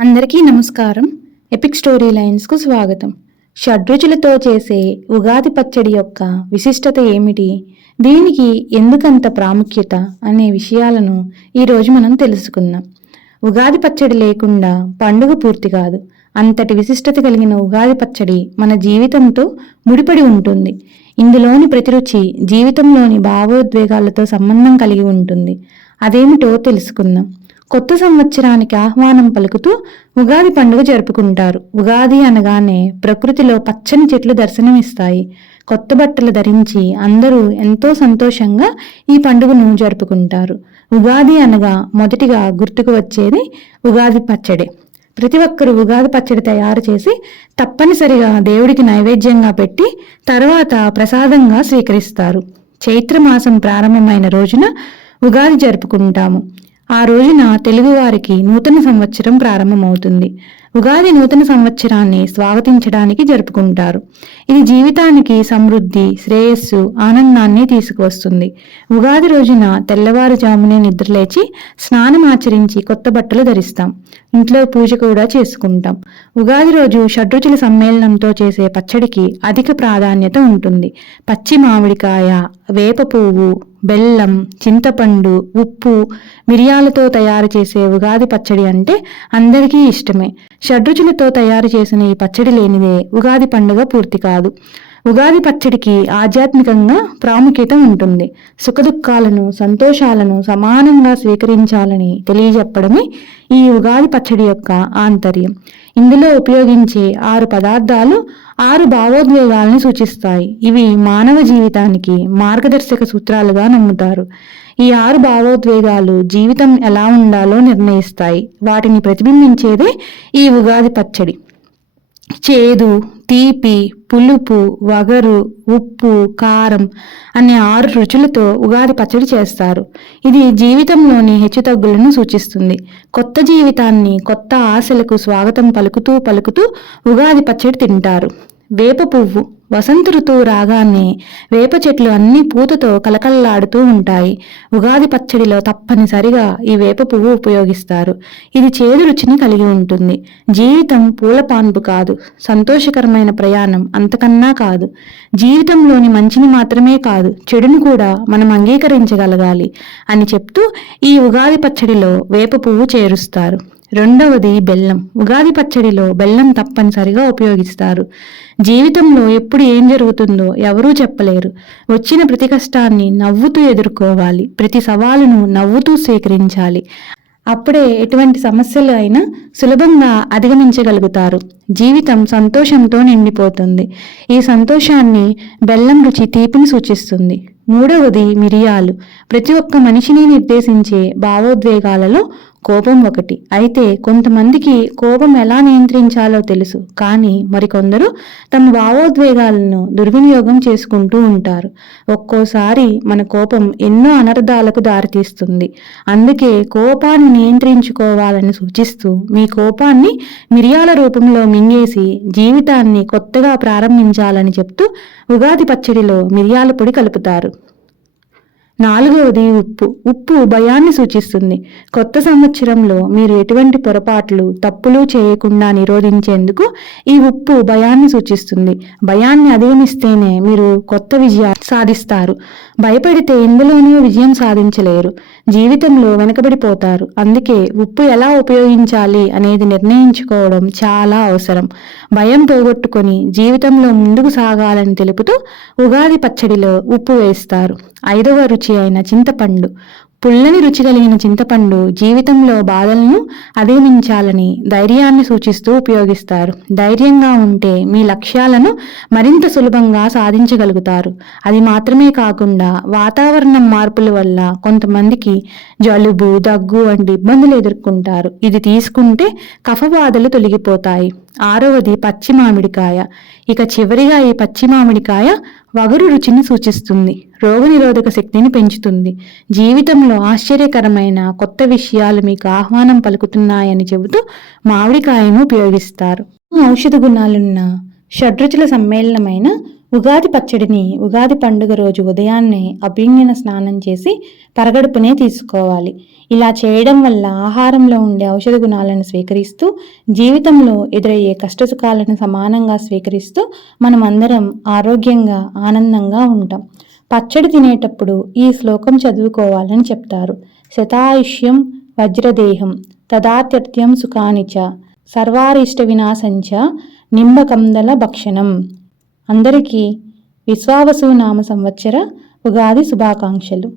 అందరికీ నమస్కారం. Epic story లైన్స్కు స్వాగతం. షడ్రుచులతో చేసే ఉగాది పచ్చడి యొక్క విశిష్టత ఏమిటి? దీనికి ఎందుకంత ప్రాముఖ్యత అనే విషయాలను ఈరోజు మనం తెలుసుకుందాం. ఉగాది పచ్చడి లేకుండా పండుగ పూర్తి కాదు. అంతటి విశిష్టత కలిగిన ఉగాది పచ్చడి మన జీవితంతో ముడిపడి ఉంటుంది. ఇందులోని ప్రతి రుచి జీవితంలోని భావోద్వేగాలతో సంబంధం కలిగి ఉంటుంది. అదేమిటో తెలుసుకుందాం. కొత్త సంవత్సరానికి ఆహ్వానం పలుకుతూ ఉగాది పండుగ జరుపుకుంటారు. ఉగాది అనగానే ప్రకృతిలో పచ్చని చెట్లు దర్శనమిస్తాయి. కొత్త బట్టలు ధరించి అందరూ ఎంతో సంతోషంగా ఈ పండుగను జరుపుకుంటారు. ఉగాది అనగా మొదటిగా గుర్తుకు వచ్చేది ఉగాది పచ్చడే. ప్రతి ఒక్కరు ఉగాది పచ్చడి తయారు చేసి తప్పనిసరిగా దేవుడికి నైవేద్యంగా పెట్టి తర్వాత ప్రసాదంగా స్వీకరిస్తారు. చైత్రమాసం ప్రారంభమైన రోజున ఉగాది జరుపుకుంటాము. ఆ రోజున తెలుగువారికి నూతన సంవత్సరం ప్రారంభమవుతుంది. ఉగాది నూతన సంవత్సరాన్ని స్వాగతించడానికి జరుపుకుంటారు. ఇది జీవితానికి సమృద్ధి శ్రేయస్సు ఆనందాన్ని తీసుకువస్తుంది. ఉగాది రోజున తెల్లవారుజామునే నిద్రలేచి స్నానం ఆచరించి కొత్త బట్టలు ధరిస్తాం. ఇంట్లో పూజ కూడా చేసుకుంటాం. ఉగాది రోజు షడ్రుచుల సమ్మేళనంతో చేసే పచ్చడికి అధిక ప్రాధాన్యత ఉంటుంది. పచ్చి మామిడికాయ వేప పువ్వు బెల్లం చింతపండు ఉప్పు మిరియాలతో తయారు చేసే ఉగాది పచ్చడి అంటే అందరికీ ఇష్టమే. షడ్రుచులతో తయారు చేసిన ఈ పచ్చడి లేనిదే ఉగాది పండుగ పూర్తి కాదు. ఉగాది పచ్చడికి ఆధ్యాత్మికంగా ప్రాముఖ్యత ఉంటుంది. సుఖదుఖాలను సంతోషాలను సమానంగా స్వీకరించాలని తెలియజెప్పడమే ఈ ఉగాది పచ్చడి యొక్క ఆంతర్యం. ఇందులో ఉపయోగించే ఆరు పదార్థాలు ఆరు భావోద్వేగాలను సూచిస్తాయి. ఇవి మానవ జీవితానికి మార్గదర్శక సూత్రాలుగా నమ్ముతారు. ఈ ఆరు భావోద్వేగాలు జీవితం ఎలా ఉండాలో నిర్ణయిస్తాయి. వాటిని ప్రతిబింబించేదే ఈ ఉగాది పచ్చడి. చేదు తీపి పులుపు వగరు ఉప్పు కారం అనే ఆరు రుచులతో ఉగాది పచ్చడి చేస్తారు. ఇది జీవితంలోని హెచ్చుతగ్గులను సూచిస్తుంది. కొత్త జీవితాన్ని కొత్త ఆశలకు స్వాగతం పలుకుతూ పలుకుతూ ఉగాది పచ్చడి తింటారు. వేప పువ్వు వసంత ఋతువు రాగానే వేప చెట్లు అన్ని పూతతో కలకల్లాడుతూ ఉంటాయి. ఉగాది పచ్చడిలో తప్పనిసరిగా ఈ వేప పువ్వు ఉపయోగిస్తారు. ఇది చేదు రుచిని కలిగి ఉంటుంది. జీవితం పూలపాన్పు కాదు సంతోషకరమైన ప్రయాణం అంతకన్నా కాదు. జీవితంలోని మంచిని మాత్రమే కాదు చెడును కూడా మనం అంగీకరించగలగాలి అని చెప్తూ ఈ ఉగాది పచ్చడిలో వేప పువ్వు చేరుస్తారు. రెండవది బెల్లం. ఉగాది పచ్చడిలో బెల్లం తప్పనిసరిగా ఉపయోగిస్తారు. జీవితంలో ఎప్పుడు ఏం జరుగుతుందో ఎవరూ చెప్పలేరు. వచ్చిన ప్రతి కష్టాన్ని నవ్వుతూ ఎదుర్కోవాలి. ప్రతి సవాలును నవ్వుతూ స్వీకరించాలి అప్పుడే ఎటువంటి సమస్యలు అయినా సులభంగా అధిగమించగలుగుతారు. జీవితం సంతోషంతో నిండిపోతుంది. ఈ సంతోషాన్ని బెల్లం రుచి తీపిని సూచిస్తుంది. మూడవది మిరియాలు. ప్రతి ఒక్క మనిషిని నిర్దేశించే భావోద్వేగాలలో కోపం ఒకటి. అయితే కొంతమందికి కోపం ఎలా నియంత్రించాలో తెలుసు. కానీ మరికొందరు తమ భావోద్వేగాలను దుర్వినియోగం చేసుకుంటూ ఉంటారు. ఒక్కోసారి మన కోపం ఎన్నో అనర్థాలకు దారితీస్తుంది. అందుకే కోపాన్ని నియంత్రించుకోవాలని సూచిస్తూ మీ కోపాన్ని మిరియాల రూపంలో మింగేసి జీవితాన్ని కొత్తగా ప్రారంభించాలని చెప్తూ ఉగాది పచ్చడిలో మిరియాల పొడి కలుపుతారు. నాలుగవది ఉప్పు. ఉప్పు భయాన్ని సూచిస్తుంది. కొత్త సంవత్సరంలో మీరు ఎటువంటి పొరపాట్లు తప్పులు చేయకుండా నిరోధించేందుకు ఈ ఉప్పు భయాన్ని సూచిస్తుంది. భయాన్ని అధిగమిస్తేనే మీరు కొత్త విజయాన్ని సాధిస్తారు. భయపడితే ఇందులోనూ విజయం సాధించలేరు. జీవితంలో వెనకబడిపోతారు. అందుకే ఉప్పు ఎలా ఉపయోగించాలి అనేది నిర్ణయించుకోవడం చాలా అవసరం. భయం పోగొట్టుకొని జీవితంలో ముందుకు సాగాలని తెలుపుతూ ఉగాది పచ్చడిలో ఉప్పు వేస్తారు. ఐదవ రుచి అయిన చింతపండు. పుల్లని రుచి కలిగిన చింతపండు జీవితంలో బాధలను అధిగమించాలని ధైర్యాన్ని సూచిస్తూ ఉపయోగిస్తారు. ధైర్యంగా ఉంటే మీ లక్ష్యాలను మరింత సులభంగా సాధించగలుగుతారు. అది మాత్రమే కాకుండా వాతావరణం మార్పుల వల్ల కొంతమందికి జలుబు దగ్గు వంటి ఇబ్బందులు ఎదుర్కొంటారు. ఇది తీసుకుంటే కఫ బాధలు తొలగిపోతాయి. ఆరవది పచ్చి మామిడికాయ ఇక చివరిగా ఈ పచ్చి మామిడికాయ వగరు రుచిని సూచిస్తుంది. రోగనిరోధక శక్తిని పెంచుతుంది. జీవితంలో ఆశ్చర్యకరమైన కొత్త విషయాలు మీకు ఆహ్వానం పలుకుతున్నాయని చెబుతూ మామిడికాయను ఉపయోగిస్తారు. ఔషధ గుణాలున్న షడ్రుచుల సమ్మేళనమైన ఉగాది పచ్చడిని ఉగాది పండుగ రోజు ఉదయాన్నే అభ్యంగన స్నానం చేసి పరగడుపునే తీసుకోవాలి. ఇలా చేయడం వల్ల ఆహారంలో ఉండే ఔషధ గుణాలను స్వీకరిస్తూ జీవితంలో ఎదురయ్యే కష్టసుఖాలను సమానంగా స్వీకరిస్తూ మనమందరం ఆరోగ్యంగా ఆనందంగా ఉంటాం. పచ్చడి తినేటప్పుడు ఈ శ్లోకం చదువుకోవాలని చెప్తారు. శతాయుష్యం వజ్రదేహం తదాత్యత్యం సుఖానిచ సర్వారిష్ట వినాశంచ నింబకందల భక్షణం. అందరికీ విశ్వావసు నామ సంవత్సర ఉగాది శుభాకాంక్షలు.